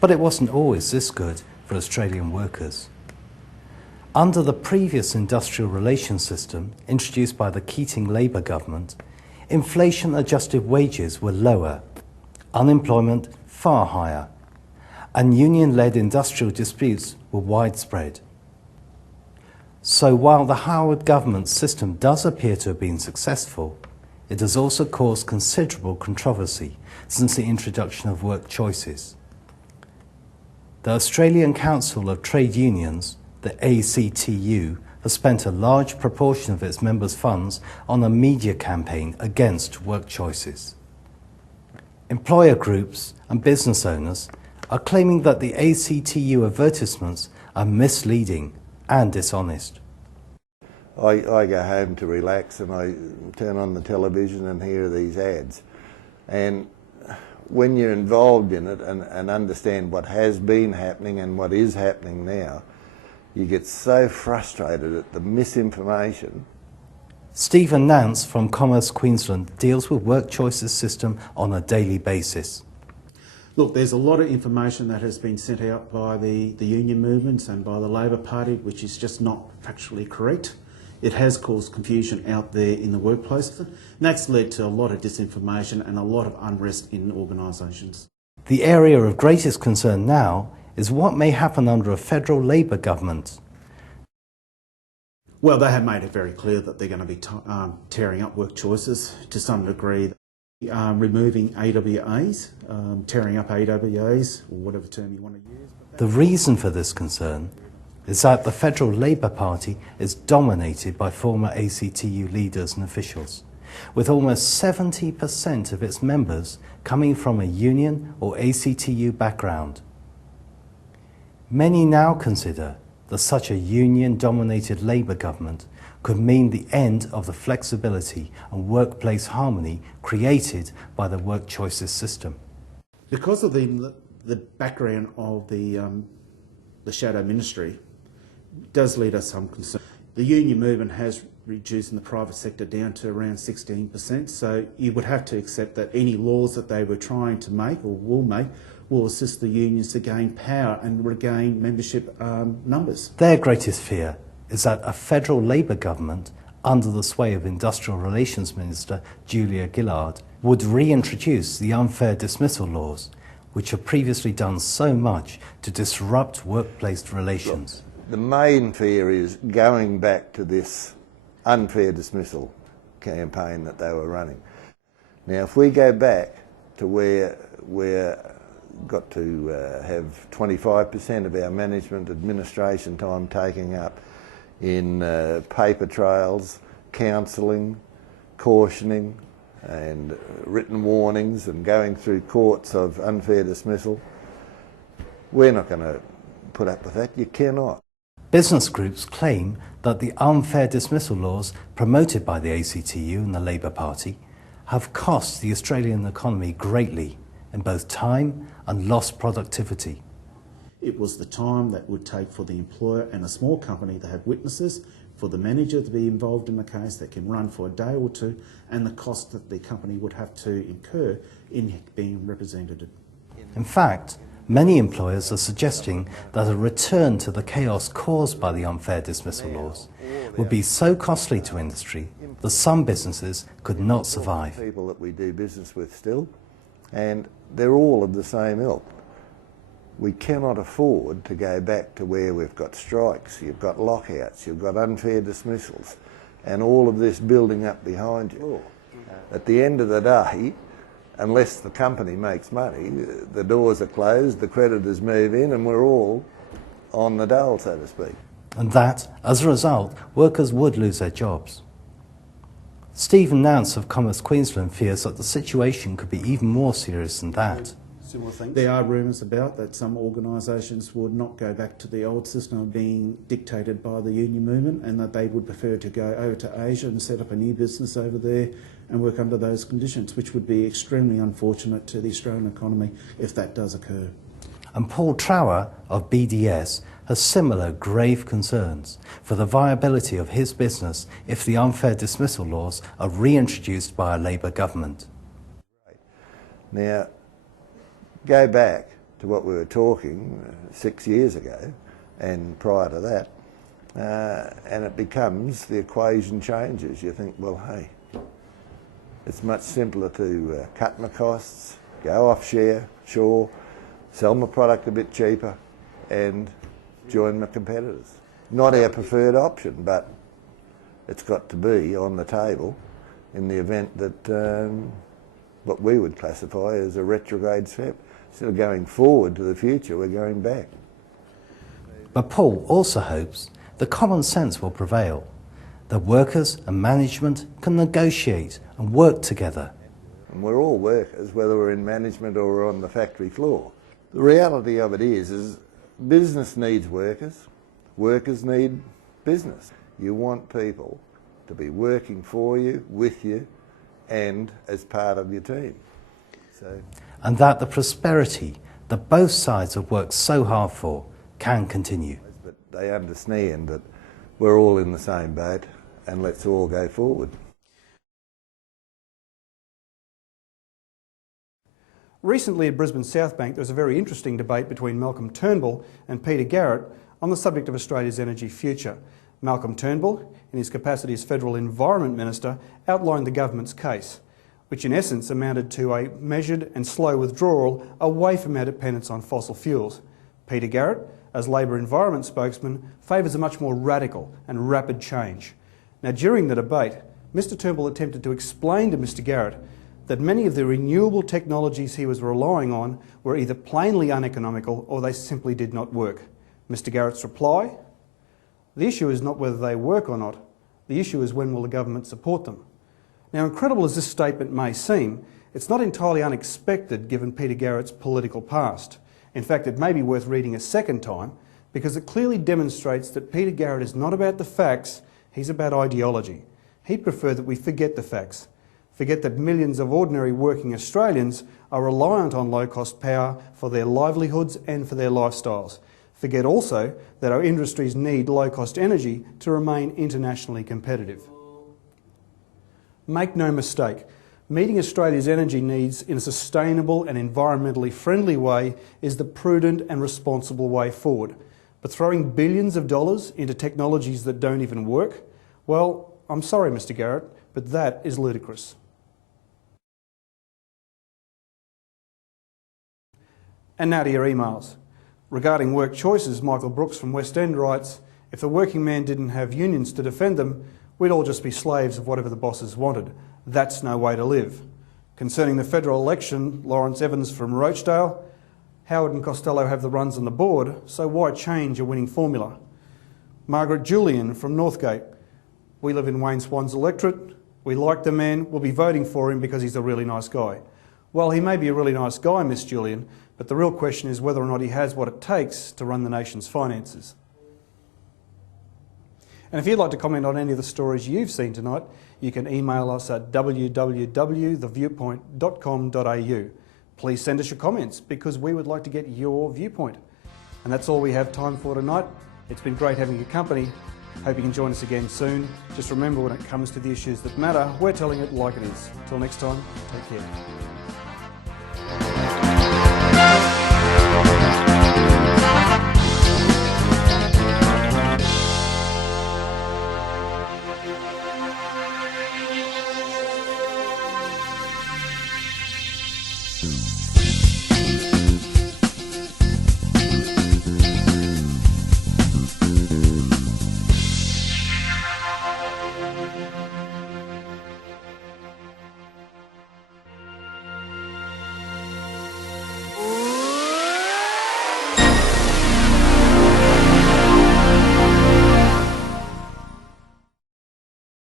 But it wasn't always this good for Australian workers. Under the previous industrial relations system introduced by the Keating Labor government, inflation-adjusted wages were lower, unemployment far higher, and union-led industrial disputes were widespread. So while the Howard government's system does appear to have been successful, it has also caused considerable controversy since the introduction of work choices. The Australian Council of Trade Unions, the ACTU, has spent a large proportion of its members' funds on a media campaign against work choices. Employer groups and business owners are claiming that the ACTU advertisements are misleading and dishonest. I go home to relax and I turn on the television and hear these ads. And when you're involved in it and understand what has been happening and what is happening now, you get so frustrated at the misinformation. Stephen Nance from Commerce Queensland deals with work choices system on a daily basis. Look, there's a lot of information that has been sent out by the union movements and by the Labor Party which is just not factually correct. It has caused confusion out there in the workplace, and that's led to a lot of disinformation and a lot of unrest in organisations. The area of greatest concern now is what may happen under a federal Labor government. Well, they have made it very clear that they're going to be tearing up work choices to some degree, removing AWAs, tearing up AWAs, or whatever term you want to use. The reason for this concern is that the federal Labor Party is dominated by former ACTU leaders and officials, with almost 70% of its members coming from a union or ACTU background. Many now consider that such a union-dominated Labor government could mean the end of the flexibility and workplace harmony created by the work choices system. Because of the background of the shadow ministry, does lead us some concern. The union movement has reduced in the private sector down to around 16%, so you would have to accept that any laws that they were trying to make or will make will assist the unions to gain power and regain membership numbers. Their greatest fear is that a federal Labor government, under the sway of Industrial Relations Minister Julia Gillard, would reintroduce the unfair dismissal laws, which have previously done so much to disrupt workplace relations. The main fear is going back to this unfair dismissal campaign that they were running. Now, if we go back to where we're got to have 25% of our management administration time taking up in paper trails, counselling, cautioning and written warnings and going through courts of unfair dismissal, we're not going to put up with that. You cannot. Business groups claim that the unfair dismissal laws promoted by the ACTU and the Labor Party have cost the Australian economy greatly in both time and lost productivity. It was the time that would take for the employer and a small company to have witnesses, for the manager to be involved in the case that can run for a day or two, and the cost that the company would have to incur in being represented. In fact, many employers are suggesting that a return to the chaos caused by the unfair dismissal laws would be so costly to industry that some businesses could not survive. People that we do business with still, and they're all of the same ilk. We cannot afford to go back to where we've got strikes, you've got lockouts, you've got unfair dismissals, and all of this building up behind you. At the end of the day, unless the company makes money, the doors are closed, the creditors move in, and we're all on the dole, so to speak. And that, as a result, workers would lose their jobs. Stephen Nance of Commerce Queensland fears that the situation could be even more serious than that. There are rumours about that some organisations would not go back to the old system of being dictated by the union movement, and that they would prefer to go over to Asia and set up a new business over there and work under those conditions, which would be extremely unfortunate to the Australian economy if that does occur. And Paul Trower of BDS has similar grave concerns for the viability of his business if the unfair dismissal laws are reintroduced by a Labor government. Now, go back to what we were talking 6 years ago and prior to that, and it becomes, the equation changes. You think, well, hey, it's much simpler to cut my costs, go offshore, sell my product a bit cheaper and join my competitors. Not our preferred option, but it's got to be on the table in the event that what we would classify as a retrograde step. Instead of going forward to the future, we're going back. But Paul also hopes that common sense will prevail, that workers and management can negotiate and work together. And we're all workers, whether we're in management or we're on the factory floor. The reality of it is business needs workers, workers need business. You want people to be working for you, with you, and as part of your team. And that the prosperity that both sides have worked so hard for can continue. But they understand that we're all in the same boat and let's all go forward. Recently at Brisbane South Bank there was a very interesting debate between Malcolm Turnbull and Peter Garrett on the subject of Australia's energy future. Malcolm Turnbull, in his capacity as Federal Environment Minister, outlined the government's case, which in essence amounted to a measured and slow withdrawal away from our dependence on fossil fuels. Peter Garrett, as Labor Environment spokesman, favours a much more radical and rapid change. Now, during the debate, Mr Turnbull attempted to explain to Mr Garrett that many of the renewable technologies he was relying on were either plainly uneconomical or they simply did not work. Mr Garrett's reply: the issue is not whether they work or not, the issue is when will the government support them. Now, incredible as this statement may seem, it's not entirely unexpected given Peter Garrett's political past. In fact, it may be worth reading a second time because it clearly demonstrates that Peter Garrett is not about the facts, he's about ideology. He'd prefer that we forget the facts, forget that millions of ordinary working Australians are reliant on low-cost power for their livelihoods and for their lifestyles. Forget also that our industries need low-cost energy to remain internationally competitive. Make no mistake, meeting Australia's energy needs in a sustainable and environmentally friendly way is the prudent and responsible way forward. But throwing billions of dollars into technologies that don't even work, well, I'm sorry, Mr Garrett, but that is ludicrous. And now to your emails. Regarding work choices, Michael Brooks from West End writes, if the working man didn't have unions to defend them, we'd all just be slaves of whatever the bosses wanted. That's no way to live. Concerning the federal election, Lawrence Evans from Rochdale, Howard and Costello have the runs on the board, so why change a winning formula? Margaret Julian from Northgate, we live in Wayne Swan's electorate, we like the man, we'll be voting for him because he's a really nice guy. Well, he may be a really nice guy, Miss Julian, but the real question is whether or not he has what it takes to run the nation's finances. And if you'd like to comment on any of the stories you've seen tonight, you can email us at www.theviewpoint.com.au. Please send us your comments because we would like to get your viewpoint. And that's all we have time for tonight. It's been great having your company. Hope you can join us again soon. Just remember, when it comes to the issues that matter, we're telling it like it is. Till next time, take care.